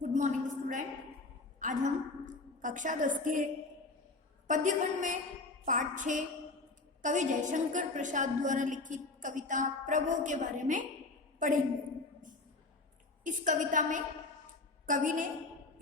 Good morning student. आज हम कक्षा 10 के पद्यखंड में पाठ 6 कवि जयशंकर प्रसाद द्वारा लिखित कविता प्रभु के बारे में पढ़ेंगे। इस कविता में कवि ने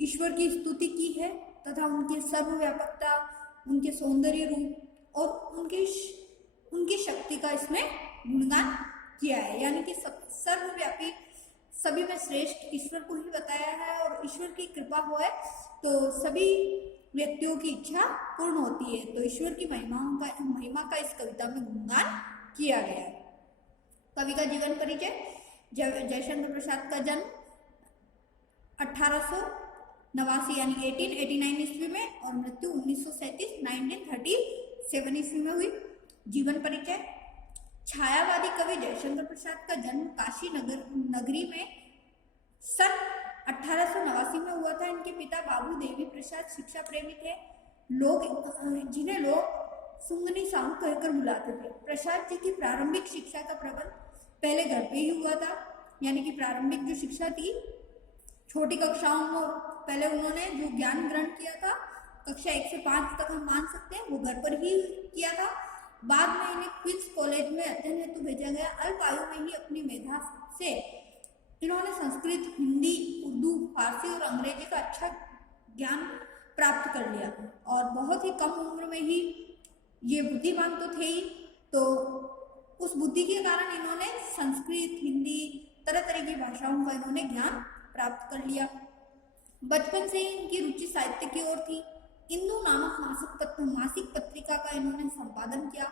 ईश्वर की स्तुति की है तथा उनकी सर्वव्यापकता, उनके सौंदर्य रूप और उनकी शक्ति का इसमें गुणगान किया है। यानी कि सर्वव्यापी, सभी में श्रेष्ठ ईश्वर को ही बताया है और ईश्वर की कृपा हो है तो सभी व्यक्तियों की इच्छा पूर्ण होती है। तो ईश्वर की महिमा का इस कविता में गुणगान किया गया है। कवि का जीवन परिचय। जयशंकर प्रसाद का जन्म 1889 यानी 1889 ईस्वी में और मृत्यु 1937 ईस्वी में हुई। जीवन परिचय। छायावादी कवि जयशंकर प्रसाद का जन्म काशी नगरी में सन 1889 में हुआ था। इनके पिता बाबू देवी प्रसाद शिक्षा प्रेमी थे, जिन्हें लोग सुंगनी साहू कहकर बुलाते थे। प्रसाद जी की प्रारंभिक शिक्षा का प्रबंध पहले घर पे ही हुआ था, यानी कि प्रारंभिक जो शिक्षा थी छोटी कक्षाओं में पहले उन्होंने जो ज्ञान ग्रहण किया था कक्षा 1 से 5 तक हम मान सकते हैं वो घर पर ही किया था। बाद में इन्हें क्वींस कॉलेज में अध्ययन हेतु भेजा गया। अल्प आयु में ही अपनी मेधा से इन्होंने संस्कृत, हिंदी, उर्दू, फारसी और अंग्रेजी का अच्छा ज्ञान प्राप्त कर लिया और बहुत ही कम उम्र में ही ये बुद्धिमान तो थे ही, तो उस बुद्धि के कारण इन्होंने संस्कृत, हिंदी, तरह तरह की भाषाओं का इन्होंने ज्ञान प्राप्त कर लिया। बचपन से ही इनकी रुचि साहित्य की ओर थी। इंदु नामक मासिक पत्रिका का इन्होंने संपादन किया।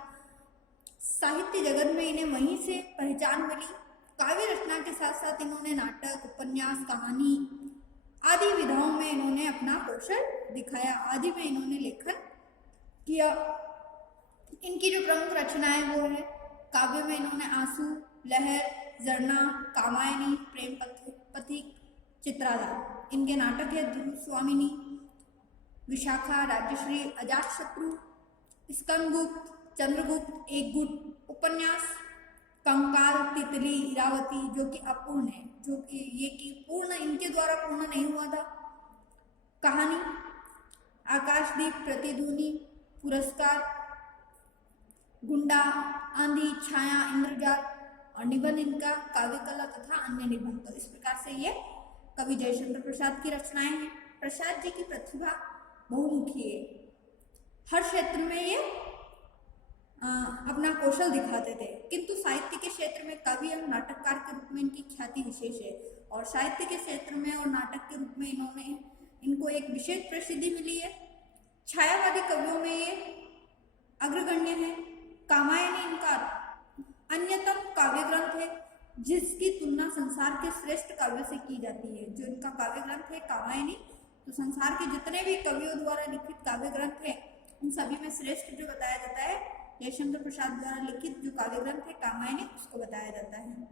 साहित्य जगत में इन्हें वहीं से पहचान मिली। काव्य रचना के साथ साथ इन्होंने नाटक, उपन्यास, कहानी आदि विधाओं में इन्होंने अपना कौशल दिखाया। आदि में इन्होंने लेखन किया। इनकी जो प्रमुख रचनाएं वो है काव्य में इन्होंने आंसू, लहर, झरना, कामायनी, प्रेम पथिक, चित्राधार। इनके नाटक है ध्रुव स्वामिनी, विशाखा, राज्यश्री, अजातशत्रु, स्कंदगुप्त, चंद्रगुप्त, एकगुट। उपन्यास कंकाल, तितली, इरावती जो कि अपूर्ण है, जो कि ये कि पूर्ण इनके द्वारा पूर्ण नहीं हुआ था। कहानी आकाशदीप, प्रतिध्वनि, पुरस्कार, गुंडा, आंधी, छाया, इंद्रजाल और निबंध इनका काव्य कला तथा अन्य निबंध। तो इस प्रकार से ये कवि जयशंकर प्रसाद की रचनाएं हैं। प्रसाद जी की प्रतिभा बहुमुखी है। हर क्षेत्र में ये अपना कौशल दिखाते थे, किंतु साहित्य के क्षेत्र में कवि एवं नाटककार के रूप में इनकी ख्याति विशेष है और साहित्य के क्षेत्र में और नाटक के रूप में इनको एक विशेष प्रसिद्धि मिली है। छायावादी कवियों में ये अग्रगण्य है। कामायनी इनका अन्यतम काव्य ग्रंथ है जिसकी तुलना संसार के श्रेष्ठ काव्य से की जाती है। जो इनका काव्य ग्रंथ है कामायनी, तो संसार के जितने भी कवियों द्वारा लिखित काव्य ग्रंथ है उन सभी में श्रेष्ठ जो बताया जाता है जयशंकर प्रसाद द्वारा लिखित जो काव्य ग्रंथ है कामायनी, उसको बताया जाता है।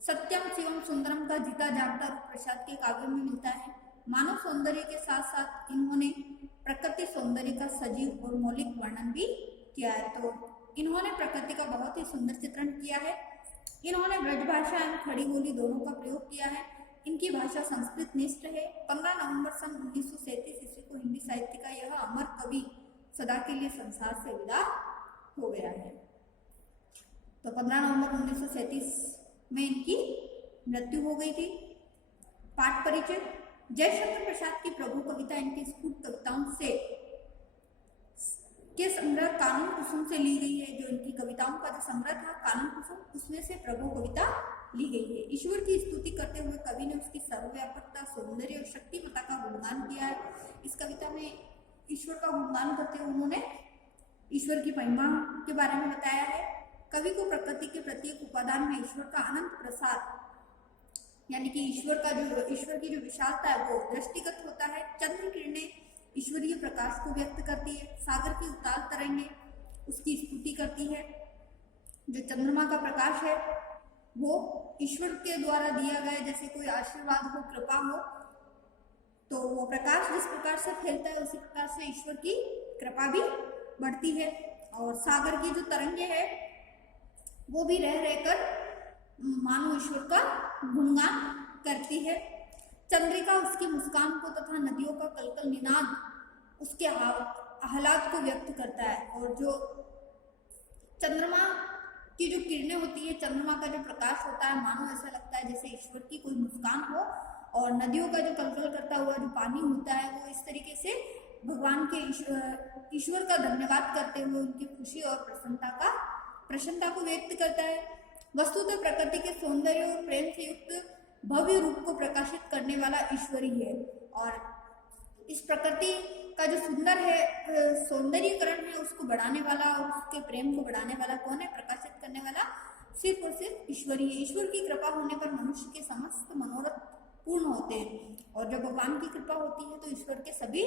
सत्यम शिवम सुंदरम का जीता जागता रूप प्रसाद के काव्य में मिलता है। मानव सौंदर्य के साथ साथ इन्होंने प्रकृति सौंदर्य का सजीव और मौलिक वर्णन भी किया है। तो इन्होंने प्रकृति का बहुत ही सुंदर चित्रण किया है। इन्होंने ब्रजभाषा एवं खड़ी बोली दोनों का प्रयोग किया है। इनकी भाषा संस्कृत निष्ठ है। 15 नवंबर सन 1937 ईस्वी को हिंदी साहित्य का यह अमर कवि सदा के लिए संसार से विदा हो गया है। तो 15 नवंबर 1937 में इनकी मृत्यु हो गई थी। पाठ परिचय। जयशंकर प्रसाद की प्रभु कविता इनकी स्फुट कविताओं से के संग्रह कानून कुसुम से ली गई है। जो इनकी कविताओं का जो संग्रह था कानून कुसुम, उसमें से प्रभु कविता ली गई है। ईश्वर की स्तुति करते हुए कवि ने उसकी सर्वव्यापकता, सौंदर्य और शक्तिमत्ता का गुणगान किया है। इस कविता में ईश्वर का गुणगान करते हुए उन्होंने ईश्वर की महिमा के बारे में बताया है। कवि को प्रकृति के प्रत्येक उपादान में ईश्वर का अनंत प्रसाद, यानी कि ईश्वर की जो विशालता है वो दृष्टिगत होता है। चंद्र किरणें ईश्वरीय प्रकाश को व्यक्त करती है। सागर की उताल तरंगें उसकी स्तुति करती है। जो चंद्रमा का प्रकाश है वो ईश्वर के द्वारा दिया गया, जैसे कोई आशीर्वाद हो, कृपा हो, तो वो प्रकाश जिस प्रकार से फैलता है उसी प्रकार से ईश्वर की कृपा भी बढ़ती है। और सागर की जो तरंगे है वो भी रह रहकर मानो ईश्वर का गुणगान करती है। चंद्रिका उसकी मुस्कान को तथा नदियों का कलकल निनाद उसके आह्लाद को व्यक्त करता है। और जो चंद्रमा की जो किरणें होती है, चंद्रमा का जो प्रकाश होता है, मानो ऐसा लगता है जैसे ईश्वर की कोई मुस्कान हो। और नदियों का जो कलकल करता हुआ जो पानी होता है, वो इस तरीके से भगवान के ईश्वर का धन्यवाद करते हुए उनकी खुशी और प्रसन्नता को व्यक्त करता है। वस्तुतः प्रकृति के सौंदर्य और प्रेम से युक्त भव्य रूप को प्रकाशित करने वाला ईश्वर ही है। और इस प्रकृति का जो सुंदर है सौंदर्यीकरण है, उसको बढ़ाने वाला और उसके प्रेम को बढ़ाने वाला कौन है? प्रकाशित करने वाला सिर्फ और सिर्फ ईश्वर ही है। ईश्वर की कृपा होने पर मनुष्य के समस्त मनोरथ पूर्ण होते हैं, और जब भगवान की कृपा होती है तो ईश्वर के सभी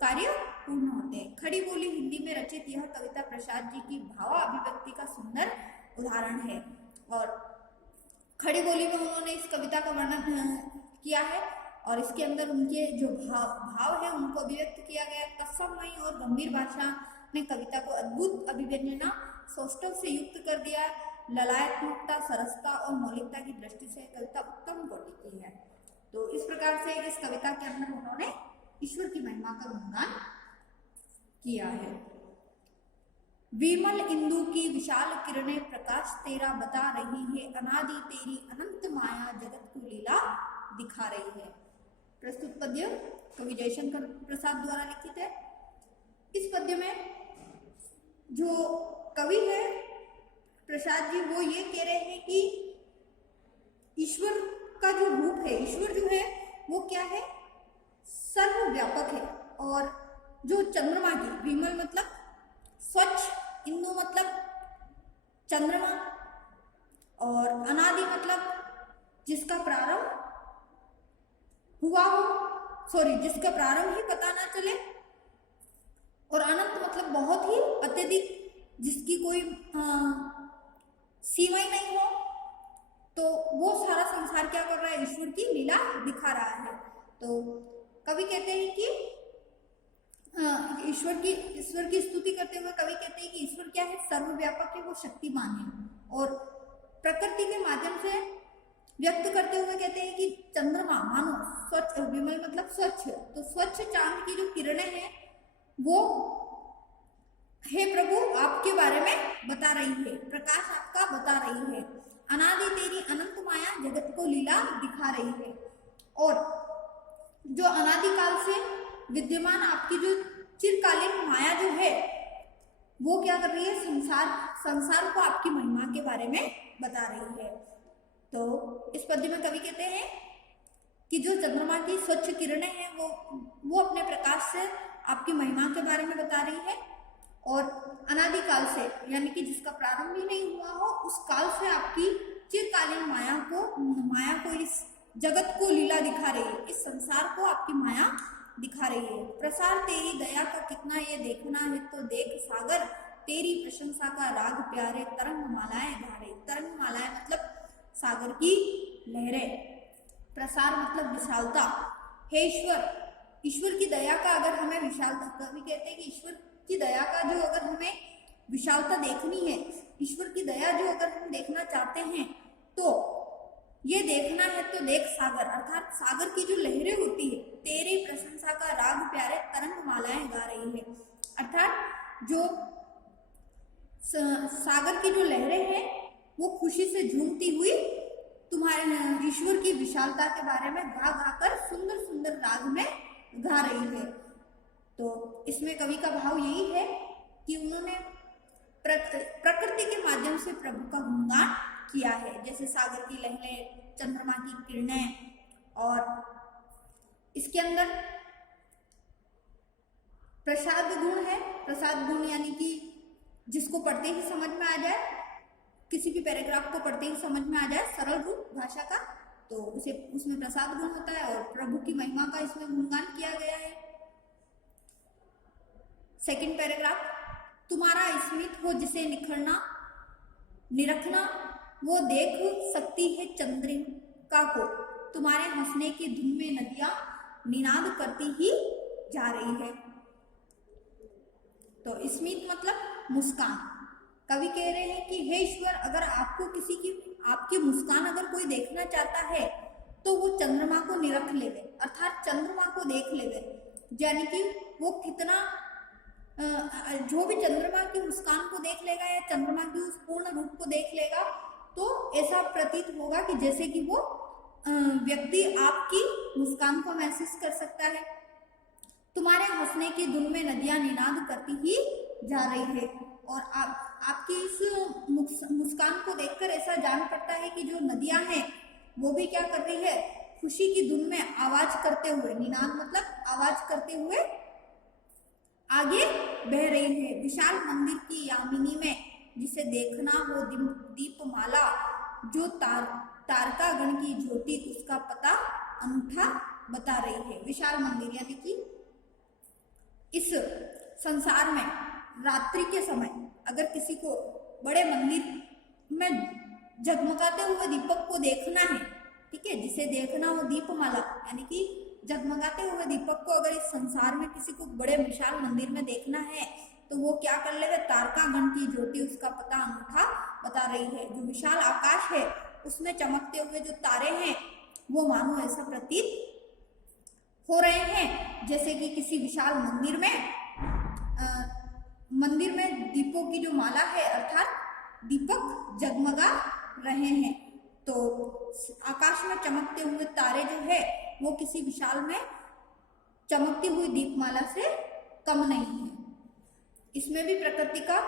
कार्य पूर्ण होते हैं। खड़ी बोली हिंदी में रचित यह कविता प्रसाद जी की भाव अभिव्यक्ति का सुंदर उदाहरण है। और खड़ी बोली में उन्होंने इस कविता का वर्णन किया है, और इसके अंदर उनके जो भाव है उनको अभिव्यक्त किया गया। तत्समयी और गंभीर भाषा ने कविता को अद्भुत अभिव्यंजना सौष्ठव से युक्त कर दिया। ललायत्मकता, सरसता और मौलिकता की दृष्टि से कविता उत्तम कोटि की है। तो इस प्रकार से इस कविता के अंदर उन्होंने ईश्वर की महिमा का गुणगान किया है। विमल इंदु की विशाल किरणें प्रकाश तेरा बता रही है, अनादि तेरी अनंत माया जगत को लीला दिखा रही है। प्रस्तुत पद्य कवि जयशंकर प्रसाद द्वारा लिखित है। इस पद्य में जो कवि है प्रसाद जी, वो ये कह रहे हैं कि ईश्वर का जो रूप है, ईश्वर जो है वो क्या है? सर्वव्यापक है। और जो चंद्रमा की, विमल मतलब स्वच्छ, इंदु मतलब चंद्रमा, और अनादि मतलब जिसका प्रारंभ हुआ हो, जिसका प्रारंभ ही पता ना चले, और अनंत मतलब बहुत ही अत्यधिक, जिसकी कोई सीमा ही नहीं हो। तो वो सारा संसार क्या कर रहा है? ईश्वर की लीला दिखा रहा है। तो कवि कहते हैं कि ईश्वर की स्तुति करते हुए कवि कहते हैं कि ईश्वर क्या है? सर्वव्यापक है, वो शक्तिमान है। और प्रकृति के माध्यम से व्यक्त करते हुए कहते हैं कि चंद्रमा मानो स्वच्छ, विमल मतलब स्वच्छ, तो स्वच्छ चांद की जो किरणें हैं वो हे प्रभु आपके बारे में बता रही है, प्रकाश आपका बता रही है। अनादि तेरी अनंत माया जगत को लीला दिखा रही है। और जो अनादिकाल से विद्यमान आपकी जो चिरकालीन माया जो है वो क्या कर रही है? संसार को आपकी महिमा के बारे में बता रही है। तो इस पद्य में कवि कहते हैं कि जो चंद्रमा की स्वच्छ किरणें हैं वो अपने प्रकाश से आपकी महिमा के बारे में बता रही है। और अनादिकाल से, यानी कि जिसका प्रारंभ ही नहीं हुआ हो, उस काल से आपकी चिरकालीन माया को इस जगत को लीला दिखा रही है, इस संसार को आपकी माया दिखा रही है। प्रसार तेरी दया का कितना ये देखना है, तो देख सागर तेरी प्रशंसा का राग प्यारे, तरंग मालाएं धारे। तरंग मालाएं मतलब सागर की लहरें, प्रसार मतलब विशालता। हे ईश्वर की दया का अगर हमें विशालता, कवि कहते हैं कि ईश्वर की दया का जो अगर हमें विशालता देखनी है, ईश्वर की दया जो अगर हम देखना चाहते हैं, तो ये देखना है तो देख सागर, अर्थात सागर की जो लहरें होती है, तेरी प्रशंसा का राग प्यारे तरंग मालाएं गा रही है। अर्थात जो सागर की जो लहरें हैं वो खुशी से झूमती हुई तुम्हारे ईश्वर की विशालता के बारे में गा कर सुंदर सुंदर राग में गा रही है। तो इसमें कवि का भाव यही है कि उन्होंने प्रकृति के माध्यम से प्रभु का गुणगान किया है, जैसे सागर की लहरें, चंद्रमा की किरणें। और इसके अंदर प्रसाद गुण है। प्रसाद गुण यानी कि जिसको पढ़ते ही समझ में आ जाए, किसी भी पैराग्राफ को पढ़ते ही समझ में आ जाए सरल रूप भाषा का, तो उसमें प्रसाद गुण होता है। और प्रभु की महिमा का इसमें गुणगान किया गया है। सेकंड पैराग्राफ, तुम्हारा स्मित हो जिसे निरखना, वो देख सकती है चंद्रिका को, तुम्हारे हंसने की धुन में नदियां निनाद करती ही जा रही है। तो स्मित मतलब मुस्कान। कवि कह रहे हैं कि हे ईश्वर, अगर आपको आपकी मुस्कान अगर कोई देखना चाहता है तो वो चंद्रमा को निरख लेवे, अर्थात चंद्रमा को देख लेवे, यानी कि वो कितना जो भी चंद्रमा की मुस्कान को देख लेगा या चंद्रमा की उस पूर्ण रूप को देख लेगा तो ऐसा प्रतीत होगा कि जैसे कि वो व्यक्ति आपकी मुस्कान को महसूस कर सकता है। तुम्हारे हंसने की धुन में नदियां निनाद करती ही जा रही है, और आपकी इस मुस्कान को देखकर ऐसा जान पड़ता है कि जो नदियां हैं वो भी क्या कर रही है, खुशी की धुन में आवाज करते हुए, निनाद मतलब आवाज करते हुए आगे बह रही है। विशाल मंदिर की यामिनी में जिसे देखना वो दीपमाला, जो तारकागण की ज्योति उसका पता अनूठा बता रही है। विशाल मंदिर यानी कि इस संसार में रात्रि के समय अगर किसी को बड़े मंदिर में जगमगाते हुए दीपक को देखना है, ठीक है, जिसे देखना हो दीपमाला यानी कि जगमगाते हुए दीपक को अगर इस संसार में किसी को बड़े विशाल मंदिर में देखना है तो वो क्या कर लेगा, तारकागण की ज्योति उसका पता अनूठा बता रही है। जो विशाल आकाश है उसमें चमकते हुए जो तारे हैं वो मानो ऐसा प्रतीत हो रहे हैं जैसे कि किसी विशाल मंदिर में दीपों की जो माला है अर्थात दीपक जगमगा रहे हैं। तो आकाश में चमकते हुए तारे जो है वो किसी विशाल में चमकती हुई दीपमाला से कम नहीं है। इसमें भी प्रकृति का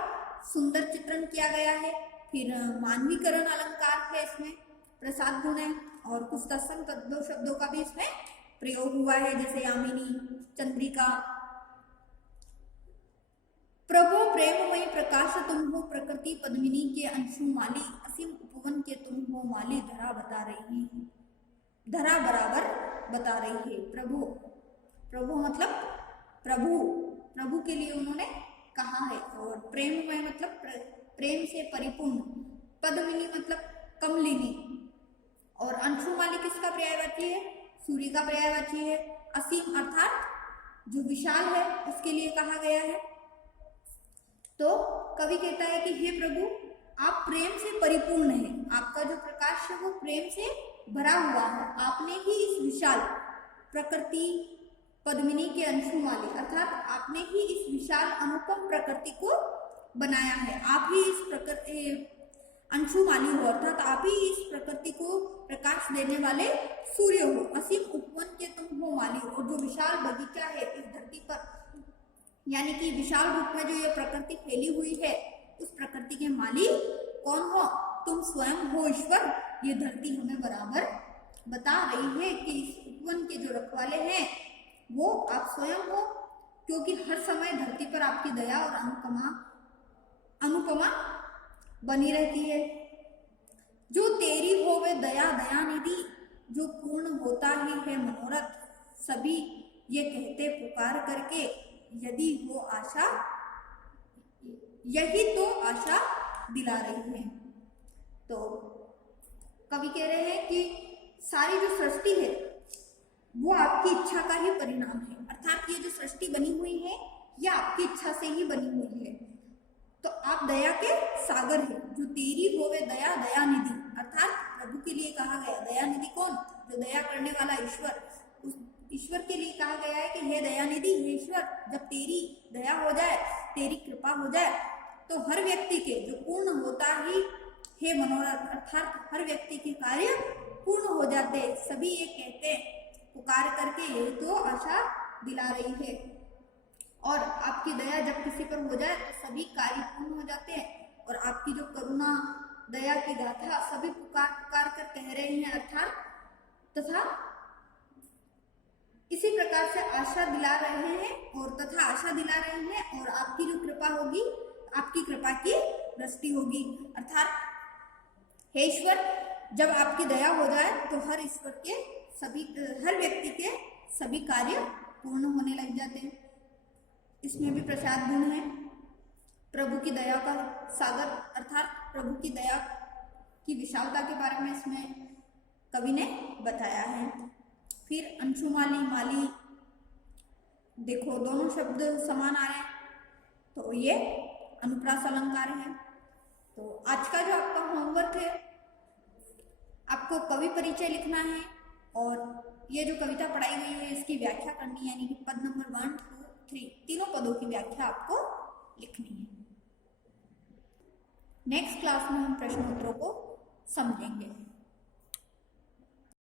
सुंदर चित्रण किया गया है। फिर मानवीकरण अलंकार है, इसमें प्रसाद गुण है और कुछ तत्सम तद्भव शब्दों का भी इसमें प्रयोग हुआ है, जैसे यामिनी, चंद्रिका। प्रभो प्रेममयी प्रकाश तुम हो, प्रकृति पद्मिनी के अंशु माली, असीम उपवन के तुम हो माली, धरा बता रही है, धरा बराबर बता रही है। प्रभु, प्रभु मतलब प्रभु, प्रभु के लिए उन्होंने कहा है। और प्रेममय मतलब प्रेम से परिपूर्ण, पद्मिनी मतलब कमलिनी, और अंशुमाली किसका पर्यायवाची है, सूर्य का पर्यायवाची है। असीम अर्थात जो विशाल है उसके लिए कहा गया है। तो कवि कहता है कि हे प्रभु आप प्रेम से परिपूर्ण है, आपका जो प्रकाश है वो प्रेम से भरा हुआ है। आपने ही इस विशाल प्रकृति पद्मिनी के अंशुमाली अर्थात आपने ही इस विशाल अनुपम प्रकृति को बनाया है। आप ही इस प्रकृति अंशुमाली हो अर्थात आप ही इस प्रकृति को प्रकाश देने वाले सूर्य हो। असीम उपवन के तुम हो माली, और जो विशाल बगीचा है इस धरती पर यानी कि विशाल रूप में जो ये प्रकृति फैली हुई है उस प्रकृति के माली कौन हो, तुम स्वयं हो ईश्वर। ये धरती हमें बराबर बता रही है कि इस उपवन के जो रखवाले हैं वो आप स्वयं हो, क्योंकि हर समय धरती पर आपकी दया और अनुपमा बनी रहती है। जो तेरी हो वे दया दयानिधि, जो पूर्ण होता ही है मनोरथ, सभी ये कहते पुकार करके, यदि हो आशा, यही तो आशा दिला रही है। तो कवि कह रहे हैं कि सारी जो सृष्टि है वो आपकी इच्छा का ही परिणाम है, अर्थात ये जो सृष्टि बनी हुई है ये आपकी इच्छा से ही बनी हुई है। तो आप दया के सागर है, जो तेरी होवे दया दयानिधि, अर्थात प्रभु के लिए कहा गया। दयानिधि कौन, जो दया करने वाला ईश्वर, उस ईश्वर के लिए कहा गया है कि हे दयानिधि, हे ईश्वर, जब तेरी दया हो जाए, तेरी कृपा हो जाए तो हर व्यक्ति के जो पूर्ण होता ही हे मनोरथ, अर्थात हर व्यक्ति के कार्य पूर्ण हो जाते। सभी ये कहते पुकार करके, यही तो आशा दिला रही है। और आपकी दया जब किसी पर हो जाए तो सभी कार्य पूर्ण हो जाते हैं, और आपकी जो करुणा दया की गाथा सभी पुकार पुकार कर कह रहे हैं, अर्थात तथा इसी प्रकार से आशा दिला रहे हैं तथा आशा दिला रहे हैं। और आपकी जो कृपा होगी, आपकी कृपा की दृष्टि होगी, अर्थात हे ईश्वर, जब आपकी दया हो जाए तो हर व्यक्ति के सभी कार्य पूर्ण होने लग जाते हैं। इसमें भी प्रसाद गुण है। प्रभु की दया का सागर अर्थात प्रभु की दया की विशालता के बारे में इसमें कवि ने बताया है। फिर अंशुमाली, माली, देखो दोनों शब्द समान आ रहे हैं, तो ये अनुप्रास अलंकार है। तो आज का जो आपका होमवर्क है, आपको कवि परिचय लिखना है और ये जो कविता पढ़ाई गई है इसकी व्याख्या करनी है, यानी कि पद नंबर 1, 2, 3 तीनों पदों की व्याख्या आपको लिखनी है। नेक्स्ट क्लास में हम प्रश्नोत्तरों को समझेंगे।